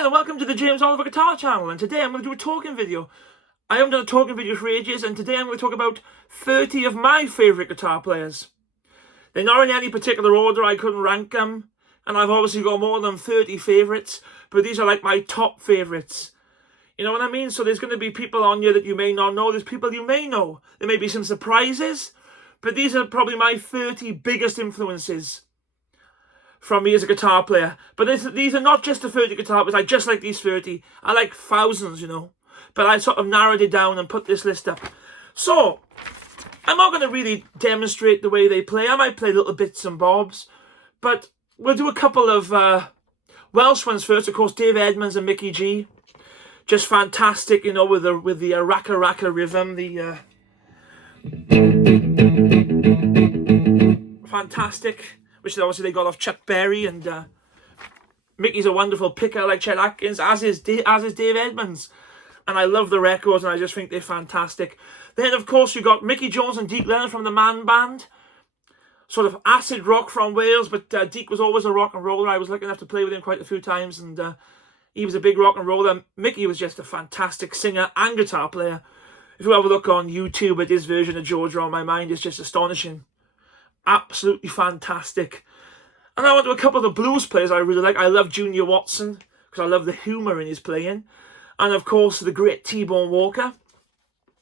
there, and welcome to the James Oliver Guitar Channel, and today I'm going to do a talking video. I haven't done a talking video for ages, and today I'm going to talk about 30 of my favourite guitar players. They're not in any particular order, I couldn't rank them, and I've obviously got more than 30 favourites, but these are like my top favourites. You know what I mean? So there's going to be people on here that you may not know, there's people you may know. There may be some surprises, but these are probably my 30 biggest influences from me as a guitar player. But these are not just the 30 guitar players. I just like these 30. I like thousands, you know. But I sort of narrowed it down and put this list up. So, I'm not going to really demonstrate the way they play. I might play little bits and bobs. But we'll do a couple of Welsh ones first. Of course, Dave Edmunds and Mickey G. Just fantastic, you know, with the racka racka rhythm. Fantastic. Which obviously they got off Chuck Berry, and Mickey's a wonderful picker like Chet Atkins, as is Dave Edmunds. And I love the records, and I just think they're fantastic. Then, of course, you got Mickey Jones and Deke Leonard from the Man Band. Sort of acid rock from Wales, but Deke was always a rock and roller. I was lucky enough to play with him quite a few times, and he was a big rock and roller. Mickey was just a fantastic singer and guitar player. If you ever look on YouTube at his version of Georgia on My Mind, it's just astonishing. Absolutely fantastic. And I went to a couple of the blues players I really like. I love Junior Watson because I love the humour in his playing, and of course the great T-Bone Walker,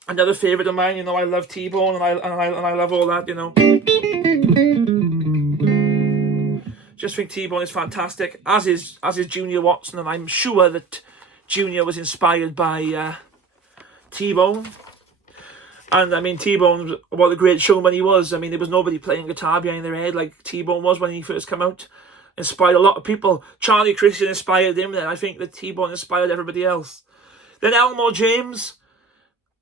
another favourite of mine. You know, I love T-Bone, and I love all that. You know, just think T-Bone is fantastic, as is Junior Watson, and I'm sure that Junior was inspired by T-Bone. And, I mean, T-Bone, what a great showman he was. I mean, there was nobody playing guitar behind their head like T-Bone was when he first came out. Inspired a lot of people. Charlie Christian inspired him, and I think that T-Bone inspired everybody else. Then Elmore James,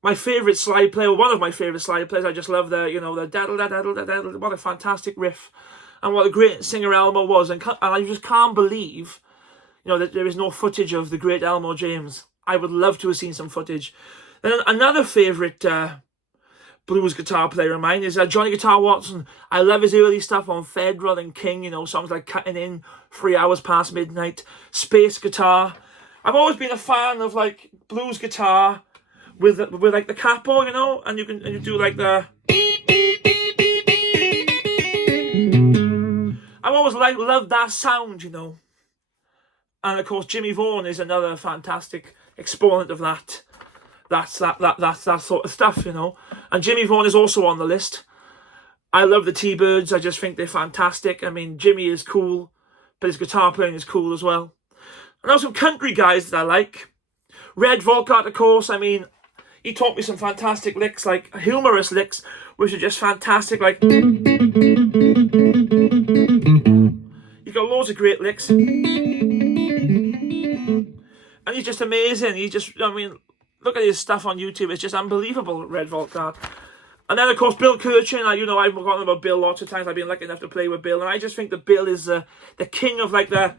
my favourite slide player, one of my favourite slide players. I just love the daddle-da-daddle-da-daddle. What a fantastic riff. And what a great singer Elmore was. And I just can't believe, you know, that there is no footage of the great Elmore James. I would love to have seen some footage. Then another favourite blues guitar player of mine is Johnny Guitar Watson. I love his early stuff on Federal and King, you know, songs like Cutting In, 3 Hours Past Midnight, Space Guitar. I've always been a fan of like blues guitar with like the capo, you know, and you do like the. I've always loved that sound, you know. And of course, Jimmy Vaughan is another fantastic exponent of that. That's that sort of stuff, you know. And Jimmy Vaughan is also on the list. I love the T-Birds. I just think they're fantastic. I mean, Jimmy is cool, but his guitar playing is cool as well. And also some country guys that I like. Red Volkart, of course. I mean, he taught me some fantastic licks, like humorous licks, which are just fantastic. Like, he's got loads of great licks. And he's just amazing. I mean, look at his stuff on YouTube. It's just unbelievable, Red Volkart. And then, of course, Bill Kirchin. You know, I've forgotten about Bill lots of times. I've been lucky enough to play with Bill. And I just think that Bill is the king of, like, the.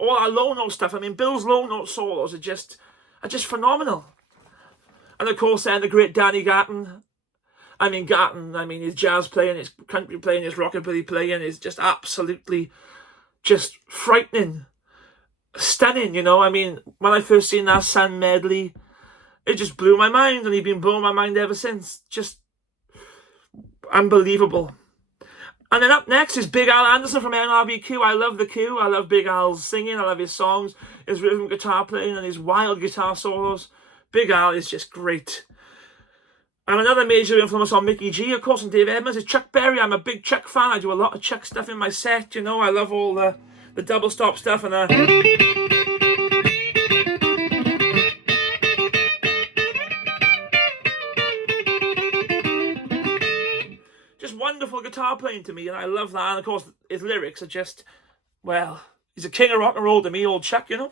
All our low note stuff. I mean, Bill's low note solos are just phenomenal. And, of course, then the great Danny Gatton. I mean, his jazz playing, his country playing, his rockabilly playing is just absolutely just frightening, stunning, you know. I mean, when I first seen that Sun medley, it just blew my mind, and he's been blowing my mind ever since. Just unbelievable. And then up next is Big Al Anderson from NRBQ. I love the Q. I love Big Al's singing. I love his songs, his rhythm guitar playing, and his wild guitar solos. Big Al is just great. And another major influence on Mickey G, of course, and Dave Edmunds is Chuck Berry. I'm a big Chuck fan. I do a lot of Chuck stuff in my set, you know. I love all the double stop stuff and just wonderful guitar playing to me, and I love that. And of course, his lyrics are just, well, he's a king of rock and roll to me, old Chuck, you know.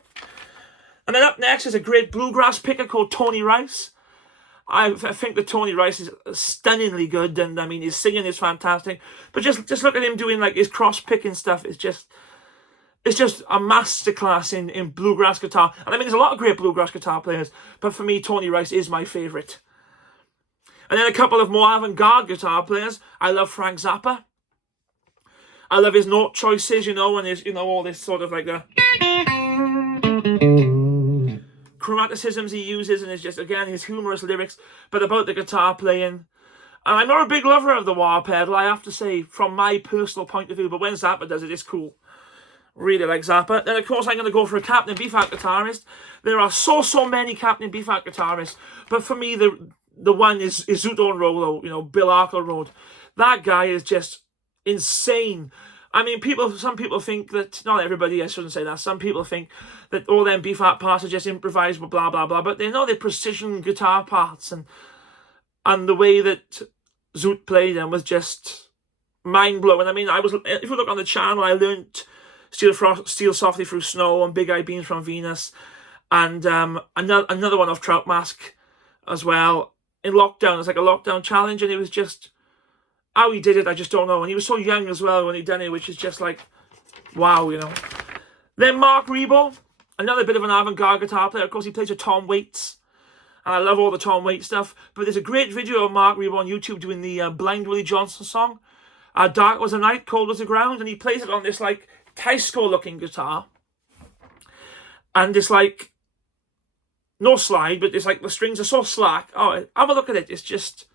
And then up next is a great bluegrass picker called Tony Rice. I think that Tony Rice is stunningly good, and I mean his singing is fantastic. But just look at him doing like his cross picking stuff. It's just a masterclass in bluegrass guitar. And I mean, there's a lot of great bluegrass guitar players, but for me, Tony Rice is my favourite. And then a couple of more avant-garde guitar players. I love Frank Zappa. I love his note choices, you know, and his, you know, all this sort of like the chromaticisms he uses, and it's just, again, his humorous lyrics, but about the guitar playing. And I'm not a big lover of the wah pedal, I have to say, from my personal point of view, but when Zappa does it, it's cool. Really like Zappa. Then, of course, I'm going to go for a Captain Beefheart guitarist. There are so many Captain Beefheart guitarists, but for me, the one is Zuto Rollo, you know, Bill Arkle. That guy is just insane. I mean, some people think that, not everybody, I shouldn't say that, some people think that all them Beefheart parts are just improvised, blah, blah, blah, but they know they're precision guitar parts, and the way that Zoot played them was just mind-blowing. I mean, if you look on the channel, I learned Steal Softly Through Snow and Big Eye Beams from Venus, and another one of Trout Mask as well, in lockdown. It's like a lockdown challenge, and it was just, how he did it, I just don't know. And he was so young as well when he done it, which is just like, wow, you know. Then Mark Rebo, another bit of an avant-garde guitar player. Of course, he plays with Tom Waits, and I love all the Tom Waits stuff. But there's a great video of Mark Rebo on YouTube doing the Blind Willie Johnson song, Dark Was the Night, Cold Was the Ground, and he plays it on this, like, Teisco-looking guitar. And it's like, no slide, but it's like the strings are so slack. Oh, have a look at it. It's just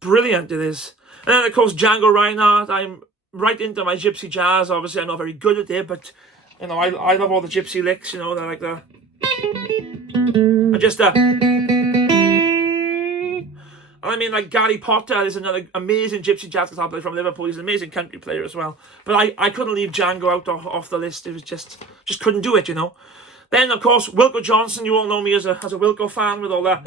brilliant, it is. And then, of course, Django Reinhardt. I'm right into my gypsy jazz. Obviously, I'm not very good at it, but, you know, I love all the gypsy licks, you know, they're like the... And just I mean, like, Gary Potter is another amazing gypsy jazz guitar player from Liverpool. He's an amazing country player as well. But I couldn't leave Django out off the list. It was just couldn't do it, you know. Then, of course, Wilco Johnson. You all know me as a Wilco fan with all that.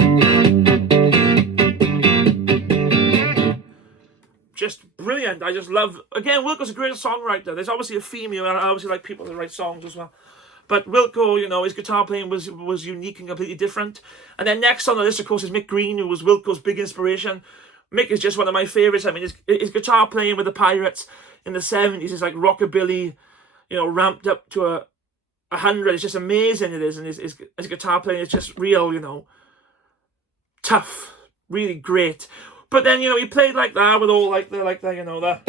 Just brilliant. I just love... Again, Wilco's a great songwriter. There's obviously a theme here, and I obviously like people that write songs as well. But Wilco, you know, his guitar playing was unique and completely different. And then next on the list, of course, is Mick Green, who was Wilco's big inspiration. Mick is just one of my favourites. I mean, his guitar playing with the Pirates in the 70s is like rockabilly, you know, ramped up to 100. It's just amazing, it is. And his guitar playing is just real, you know, tough, really great. But then, you know, he played like that with all like the you know, the...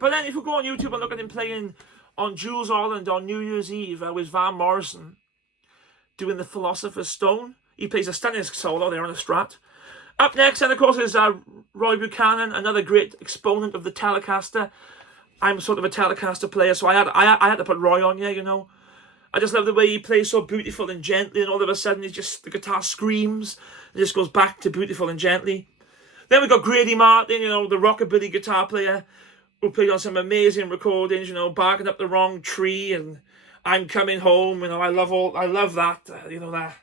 But then if you go on YouTube and look at him playing on Jules Holland on New Year's Eve with Van Morrison doing the Philosopher's Stone, he plays a stunning solo there on the Strat. Up next, and of course, is Roy Buchanan, another great exponent of the Telecaster. I'm sort of a Telecaster player, so I had to put Roy on here, you know. I just love the way he plays so beautiful and gently, and all of a sudden the guitar screams. It just goes back to beautiful and gently. Then we've got Grady Martin, you know, the rockabilly guitar player, who played on some amazing recordings, you know, Barking Up the Wrong Tree and I'm Coming Home, you know, I love that, you know, that.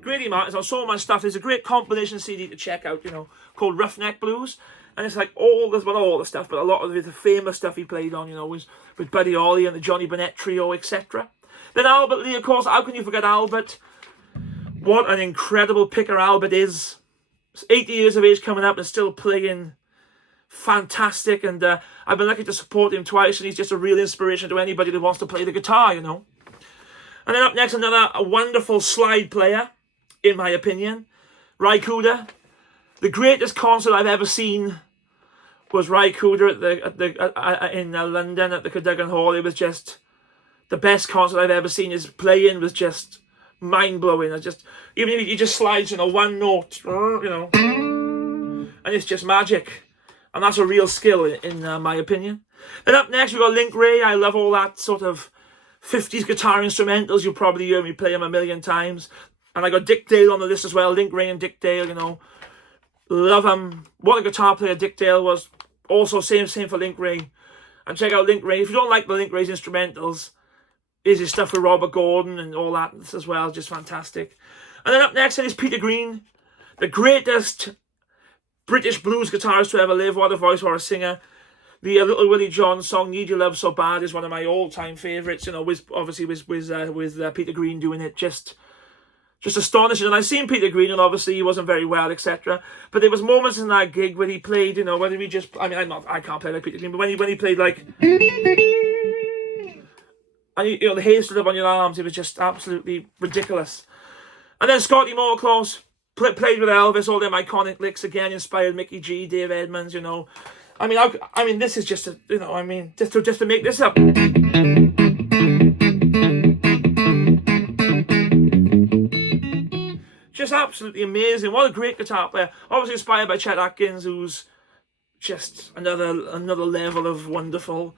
Grady Martin's on so much stuff. There's a great compilation CD to check out, you know, called Roughneck Blues. And it's like not all the stuff, but a lot of the famous stuff he played on, you know, was with Buddy Holly and the Johnny Burnett Trio, etc. Then Albert Lee, of course, how can you forget Albert? What an incredible picker Albert is. He's 80 years of age coming up and still playing fantastic. And I've been lucky to support him twice, and he's just a real inspiration to anybody that wants to play the guitar, you know. And then up next, a wonderful slide player, in my opinion, Ry Cooder. The greatest concert I've ever seen was Ry Cooder in London at the Cadogan Hall. It was just the best concert I've ever seen. His playing was just mind-blowing. Even if he just slides, you know, one note, you know, and it's just magic. And that's a real skill, in my opinion. Then up next, we've got Link Ray. I love all that sort of 50s guitar instrumentals. You'll probably hear me play them a million times. And I got Dick Dale on the list as well. Link Ray and Dick Dale, you know. Love him. What a guitar player Dick Dale was. Also, same for Link Ray. And check out Link Ray. If you don't like the Link Ray's instrumentals, is his stuff with Robert Gordon and all that as well. Just fantastic. And then up next is Peter Green. The greatest British blues guitarist to ever live. What a voice, what a singer. The Little Willie John song, Need Your Love So Bad, is one of my all-time favourites. You know, with Peter Green doing it. Just astonishing. And I've seen Peter Green, and obviously he wasn't very well, etc. But there was moments in that gig where he played, you know, whether he just, I mean, I can't play like Peter Green, but when he played like, and you know, the hair stood up on your arms. It was just absolutely ridiculous. And then Scotty Moore, of course, played with Elvis, all them iconic licks again, inspired Mickey G, Dave Edmunds, you know. I mean, this is just you know, I mean, just to make this up. Just absolutely amazing. What a great guitar player. Obviously inspired by Chet Atkins, who's just another level of wonderful.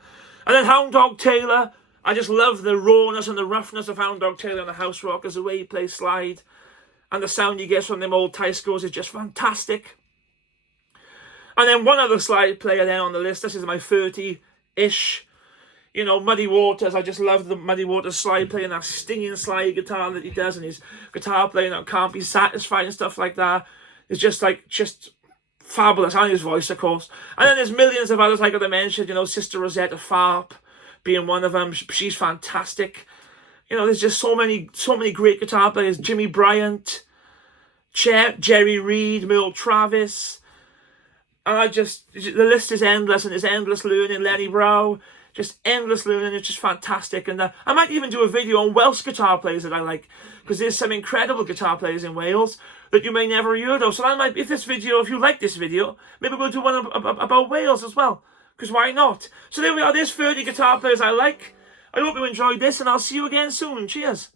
And then Hound Dog Taylor. I just love the rawness and the roughness of Hound Dog Taylor and the House Rockers, the way he plays slide. And the sound he gets from them old Tyscos is just fantastic. And then one other slide player there on the list. This is my 30-ish. You know, Muddy Waters. I just love the Muddy Waters slide playing, that stinging slide guitar that he does, and his guitar playing that can't be satisfied and stuff like that. It's just fabulous. And his voice, of course. And then there's millions of others, like I mentioned, you know, Sister Rosetta Tharpe being one of them. She's fantastic. You know, there's just so many great guitar players. Jimmy Bryant, Jerry Reed, Merle Travis. And the list is endless, and it's endless learning. Lenny Brow, just endless learning. It's just fantastic. And I might even do a video on Welsh guitar players that I like, because there's some incredible guitar players in Wales that you may never heard of. So I might, if you like this video, maybe we'll do one about Wales as well, because why not? So there we are. There's 30 guitar players I like. I hope you enjoyed this, and I'll see you again soon. Cheers.